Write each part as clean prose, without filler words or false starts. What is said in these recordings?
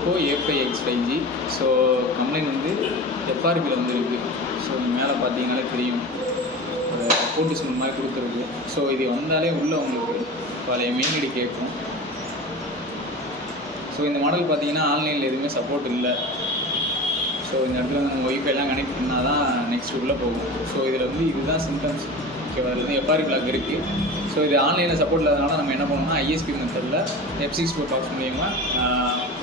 Poco A5X5G. So complaint வந்து எஃப்ஆர்பியில் வந்துருக்கு. So மேலே பார்த்தீங்கன்னாலே தெரியும், ஒரு போட்டிஸ்மெண்ட் மாதிரி கொடுத்துருக்கு. ஸோ இது வந்தாலே உள்ளே உங்களுக்கு பழைய மெயின் ஐடி கேட்கும். ஸோ இந்த மாடல் பார்த்தீங்கன்னா ஆன்லைனில் எதுவுமே சப்போர்ட் இல்லை. ஸோ இந்த இடத்துல நம்ம ஒய்ஃபைலாம் கனெக்ட் பண்ணால் தான் நெக்ஸ்ட் உள்ளே போகும். ஸோ இதில் வந்து இதுதான் சிம்டம்ஸ். ஓகேவா, அதில் வந்து எஃப்ஆர்பி பிளாக் இருக்குது. ஸோ இது ஆன்லைனில் சப்போர்ட் இல்லாதனால நம்ம என்ன பண்ணோம்னா ஐஎஸ்பி மெத்தடில் F64 பாக்ஸ் மூலிமா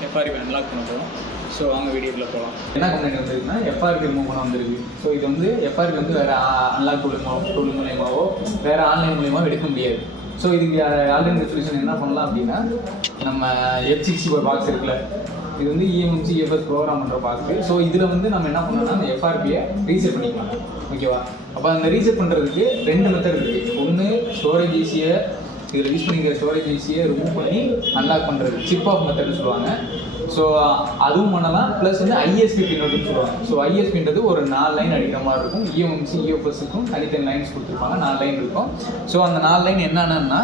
எஃப்ஆர்பி அன்லாக் பண்ண போகிறோம். ஸோ அவங்க வீடியோக்குள்ளே போகலாம். என்ன கம்ப்ளைண்ட் வந்துருக்குன்னா எஃப்ஆர்பி ரிமூவ் பண்ண வந்துருக்கு. ஸோ இது வந்து எஃப்ஆர்பி வந்து வேறு அன்லாக் டூல் மூலியமாவோ வேறு ஆன்லைன் மூலியமாவோ எடுக்க முடியாது. ஸோ இதுக்கு ஆல்டர்னேட் சொல்யூஷன் என்ன பண்ணலாம் அப்படின்னா, நம்ம F64 பாக்ஸ் இருக்குல்ல, இது வந்து EMMC EFS ப்ரோக்ராம் பண்ணுற பாக்ஸு. ஸோ இதில் வந்து நம்ம என்ன பண்ணோம்னா அந்த எஃப்ஆர்பியை ரீசெட் பண்ணிக்கலாம். ஓகேவா, அப்போ அந்த ரீசெட் பண்ணுறதுக்கு 2 மெத்தட் இருக்குது. ஒன்று ஸ்டோரேஜ் ஈஸியை, இதில் யூஸ் பண்ணிக்கிற ஸ்டோரேஜ் ஈஸியை ரிமூவ் பண்ணி அன்லாக் பண்ணுறது சிப் ஆஃப் மெத்தட்னு சொல்லுவாங்க. ஸோ அதுவும் பண்ணலாம். ப்ளஸ் வந்து ISP பின்னோட்டுன்னு சொல்லுவாங்க. ஸோ ISPன்றது ஒரு 4 லைன் அடிக்கிற மாதிரி இருக்கும். EMMC EFSக்கும் தனித்தனி லைன்ஸ் கொடுத்துருப்பாங்க, 4 லைன் இருக்கும். ஸோ அந்த 4 லைன் என்னென்னா,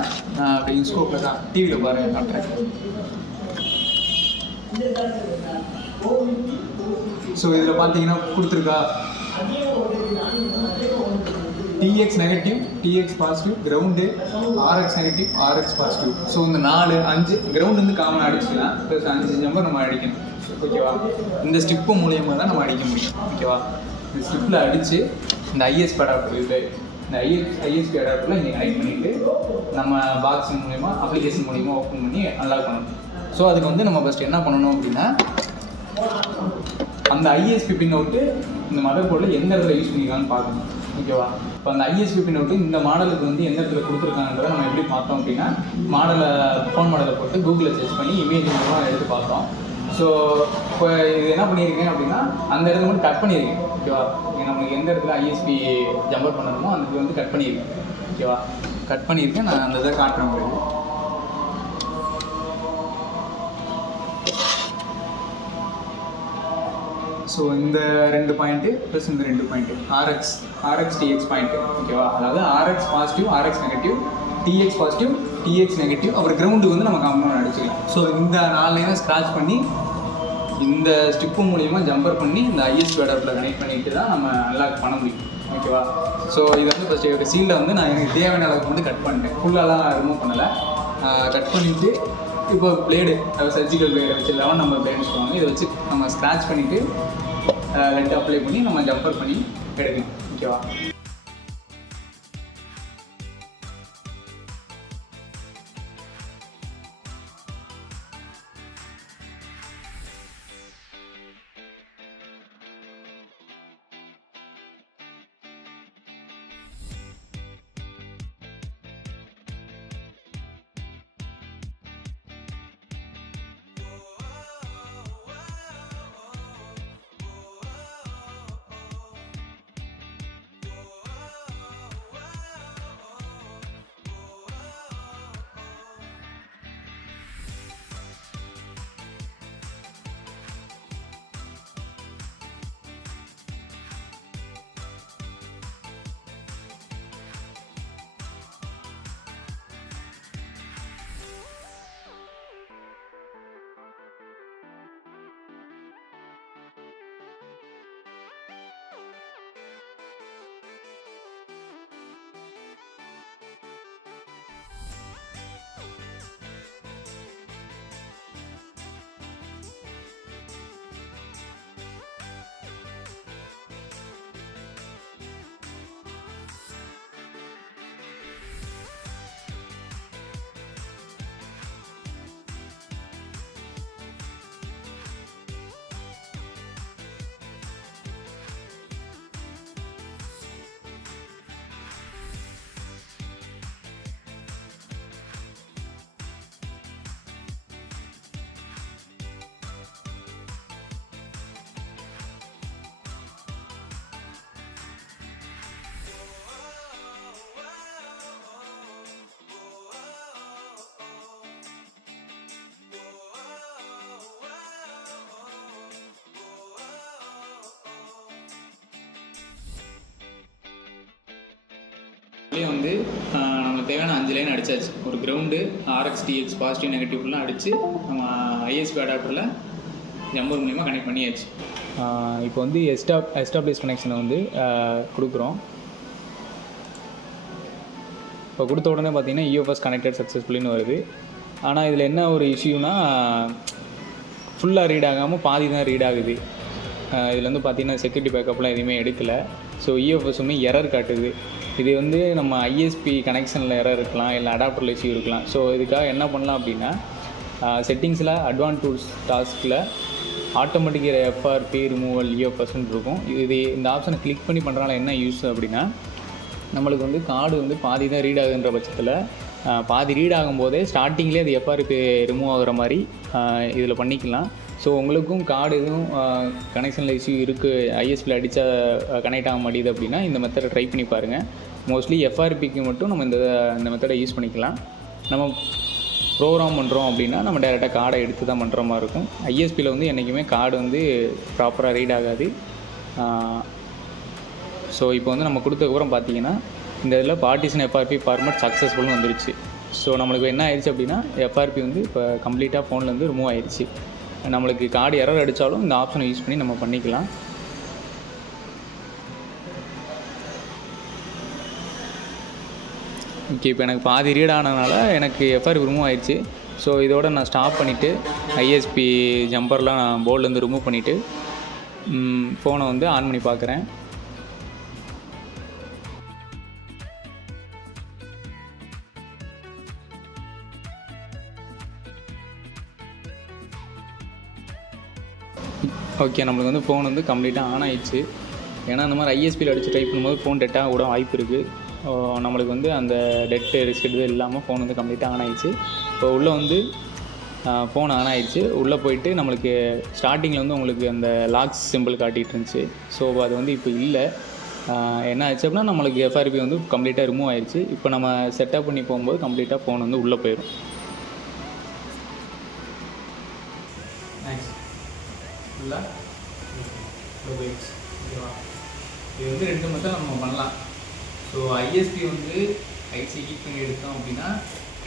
அப்படி இன்ஸ்கோப்பில் தான் டிவியில் பாருங்கள் காட்டுறேன். ஸோ இதில் பார்த்தீங்கன்னா கொடுத்துருக்கா TX negative, TX positive, ground, RX negative, RX positive. So இந்த 4 5 கிரவுண்ட் வந்து காமனாக அடிச்சுக்கலாம். ப்ளஸ் 5 நம்பர் நம்ம அடிக்கணும். ஓகேவா, இந்த ஸ்டிப்பு மூலியமாக தான் நம்ம அடிக்க முடியும். ஓகேவா, இந்த ஸ்டிப்பில் அடித்து இந்த ISP அடாப்டர் இது, இந்த ISP அடாப்டரில் இங்கே கனெக்ட் பண்ணிவிட்டு நம்ம பாக்ஸ் மூலிமா அப்ளிகேஷன் மூலிமா ஓப்பன் பண்ணி அன்லாக் பண்ணணும். ஸோ அதுக்கு வந்து நம்ம ஃபஸ்ட்டு என்ன பண்ணணும் அப்படின்னா, அந்த ISP பின் அவுட்டு இந்த மதர் போர்டில் எந்த இடத்துல யூஸ் பண்ணிக்கான்னு பார்க்கணும். ஓகேவா, இப்போ அந்த ISP பின் அவுட்டு இந்த மாடலுக்கு வந்து எந்த இடத்துல கொடுத்துருக்காங்கன்றத நம்ம எப்படி பார்த்தோம் அப்படின்னா, ஃபோன் மாடலை போட்டு கூகுளில் சர்ச் பண்ணி இமேஜ் மூலமாக எடுத்து பார்த்தோம். ஸோ இப்போ இது என்ன பண்ணியிருக்கேன் அப்படின்னா, அந்த இடத்துல மட்டும் கட் பண்ணியிருக்கேன். ஓகேவா, நம்மளுக்கு எந்த இடத்துல ISP ஜம்பர் பண்ணணுமோ அந்த வந்து கட் பண்ணியிருக்கேன். ஓகேவா, கட் பண்ணியிருக்கேன். நான் அந்த இதை காட்டுறேன் உங்களுக்கு. ஸோ இந்த 2 பாயிண்ட்டு ப்ளஸ் இந்த 2 பாயிண்ட்டு RX TX பாயிண்ட்டு. ஓகேவா, அதாவது RX positive, RX negative, TX positive, TX negative, அப்புறம் கிரவுண்டுக்கு வந்து நம்ம காம்பவுண்ட் அடிச்சுக்கலாம். ஸோ இந்த 4 லைனை ஸ்க்ராட்ச் பண்ணி இந்த ஸ்டிப்பு மூலிமா ஜம்பர் பண்ணி இந்த ISP அடாப்டரில் கனெக்ட் பண்ணிட்டு தான் நம்ம அன்லாக் பண்ண முடியும். ஓகேவா, ஸோ இது வந்து ஃபஸ்ட்டு சீலில் வந்து நான் எனக்கு தேவையான அளவுக்கு மட்டும் கட் பண்ணிட்டேன். ஃபுல்லாலாம் ரிமூவ் பண்ணலை. கட் பண்ணிவிட்டு இப்போ பிளேடு, சர்ஜிக்கல் பிளேடை வச்சு 11 நம்பர் பிளேடுன்னு சொல்லுவாங்க, இதை வச்சு நம்ம ஸ்க்ராட்ச் பண்ணிவிட்டு லெட் அப்ளை பண்ணி நம்ம ஜம்பர் பண்ணி எடுக்கலாம். ஓகேவா, வந்து நம்ம தேவையான 5 லைன் அடிச்சாச்சு. ஒரு கிரவுண்டு, RX TX பாசிட்டிவ் நெகட்டிவ்லாம் அடித்து நம்ம ISP அடாப்டரில் ஜம்பர் மூலிமா கனெக்ட் பண்ணியாச்சு. இப்போ வந்து எஸ்டாப்ளிஷ் கனெக்ஷனை வந்து கொடுக்குறோம். இப்போ கொடுத்த உடனே பார்த்தீங்கன்னா EOFS கனெக்டட் சக்ஸஸ்ஃபுல்லின்னு வருது. ஆனால் இதில் என்ன ஒரு இஷ்யூனா, ஃபுல்லாக ரீட் ஆகாமல் பாதி தான் ரீட் ஆகுது. இதில் வந்து பார்த்திங்கன்னா செக்யூரிட்டி பேக்கப்லாம் எதுவுமே எடுக்கலை. ஸோ EOFSமே எரர் காட்டுது. இது வந்து நம்ம ISP கனெக்ஷனில் எரர் இருக்கலாம், இல்லை அடாப்டரில் இஷ்யூ இருக்கலாம். ஸோ இதுக்காக என்ன பண்ணலாம் அப்படின்னா, செட்டிங்ஸில் அட்வான்ஸ் டூல்ஸ் டாஸ்கில் ஆட்டோமேட்டிக் FRP ரிமூவல் EOFSன்னு இருக்கும். இந்த ஆப்ஷனை கிளிக் பண்ணி பண்ணுறனால என்ன யூஸ் அப்படின்னா, நம்மளுக்கு வந்து கார்டு வந்து பாதி தான் ரீட் ஆகுதுன்ற பட்சத்தில் பாதி ரீட் ஆகும்போதே ஸ்டார்டிங்லேயே அது FRP ரிமூவ் ஆகிற மாதிரி இதில் பண்ணிக்கலாம். ஸோ உங்களுக்கும் கார்டு எதுவும் கனெக்ஷனில் இஷ்யூ இருக்குது, ISPயில் அடித்தா கனெக்ட் ஆக மாட்டேது அப்படின்னா இந்த மெத்தடை ட்ரை பண்ணி பாருங்கள். மோஸ்ட்லி FRPக்கு மட்டும் நம்ம இந்த மெத்தடை யூஸ் பண்ணிக்கலாம். நம்ம ப்ரோக்ராம் பண்ணுறோம் அப்படின்னா நம்ம டேரெக்டாக கார்டை எடுத்து தான் பண்ணுற மாதிரி இருக்கும். ISPயில் வந்து என்றைக்குமே கார்டு வந்து ப்ராப்பராக ரீட் ஆகாது. ஸோ இப்போ வந்து நம்ம கொடுத்ததுக்கப்புறம் பார்த்தீங்கன்னா இந்த இதில் பார்ட்டிஷன் FRP ஃபார்மேட் சக்ஸஸ்ஃபுல்னு வந்துருச்சு. ஸோ நம்மளுக்கு என்ன ஆயிடுச்சு அப்படின்னா FRP வந்து இப்போ கம்ப்ளீட்டாக ஃபோன்லேருந்து ரிமூவ் ஆயிடுச்சு. நம்மளுக்கு கார்டு எரர் அடித்தாலும் இந்த ஆப்ஷனை யூஸ் பண்ணி நம்ம பண்ணிக்கலாம். ஓகே, இப்போ எனக்கு பாதி ரீட் ஆனதுனால எனக்கு FRP ரிமூவ் ஆயிடுச்சு. ஸோ இதோட நான் ஸ்டாப் பண்ணிவிட்டு ISP ஜம்பர்லாம் நான் போர்ட்லேருந்து ரிமூவ் பண்ணிவிட்டு ஃபோனை வந்து ஆன் பண்ணி பார்க்குறேன். ஓகே, நம்மளுக்கு வந்து ஃபோன் வந்து கம்ப்ளீட்டாக ஆன் ஆகிடுச்சு. ஏன்னா இந்த மாதிரி ISPயில் அடித்து டைப் பண்ணும்போது ஃபோன் டெட்டாக கூட வாய்ப்பு இருக்குது. நம்மளுக்கு வந்து அந்த டெட்டு ரிஸ்க் இல்லாமல் ஃபோன் வந்து கம்ப்ளீட்டாக ஆன் ஆகிடுச்சு. இப்போ உள்ளே வந்து ஃபோன் ஆன் ஆகிடுச்சு. உள்ளே போயிட்டு நம்மளுக்கு ஸ்டார்டிங்கில் வந்து உங்களுக்கு அந்த லாக்ஸ் சிம்பிள் காட்டிகிட்டு இருந்துச்சு. ஸோ அது வந்து இப்போ இல்லை. என்ன ஆச்சு அப்படின்னா நம்மளுக்கு FRP வந்து கம்ப்ளீட்டாக ரிமூவ் ஆகிடுச்சு. இப்போ நம்ம செட்டப் பண்ணி போகும்போது கம்ப்ளீட்டாக ஃபோன் வந்து உள்ளே போயிடும். ஓகேவா? இது வந்து 2 மெத்தட் நம்ம பண்ணலாம். ஸோ ISP வந்து IC ஹீட் பண்ணி எடுத்தோம் அப்படின்னா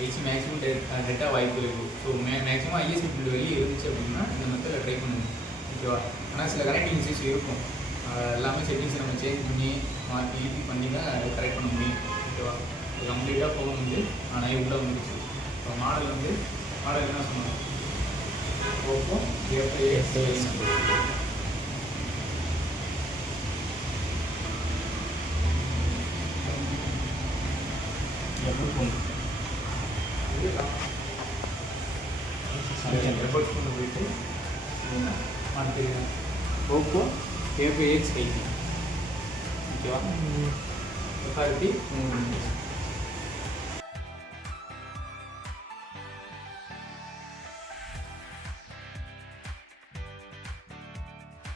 IC மேக்ஸிமம் டெட்டாக வாய்ப்பு இருக்குது. ஸோ மேக்ஸிமம் ISP பில்டு வெளியே இருந்துச்சு அப்படின்னா இந்த மெத்தடில் ட்ரை பண்ணுங்க. ஓகேவா? ஆனால் சில கனெக்டிங் இஷ்யூஸ் இருக்கும். எல்லாமே செட்டிங்ஸை நம்ம சேஞ்ச் பண்ணி மாற்றி ஈஸி பண்ணி தான் கரெக்ட் பண்ண முடியும். ஓகேவா? இப்போ கம்ப்ளீட்டாக ஃபோன் வந்து ஆனால் உள்ளே வந்துடுச்சு. இப்போ மாடல் என்ன சொன்னோம், Oppo A5X. போயிட்டு Oppo A5X 5G. ஓகேவா? FRP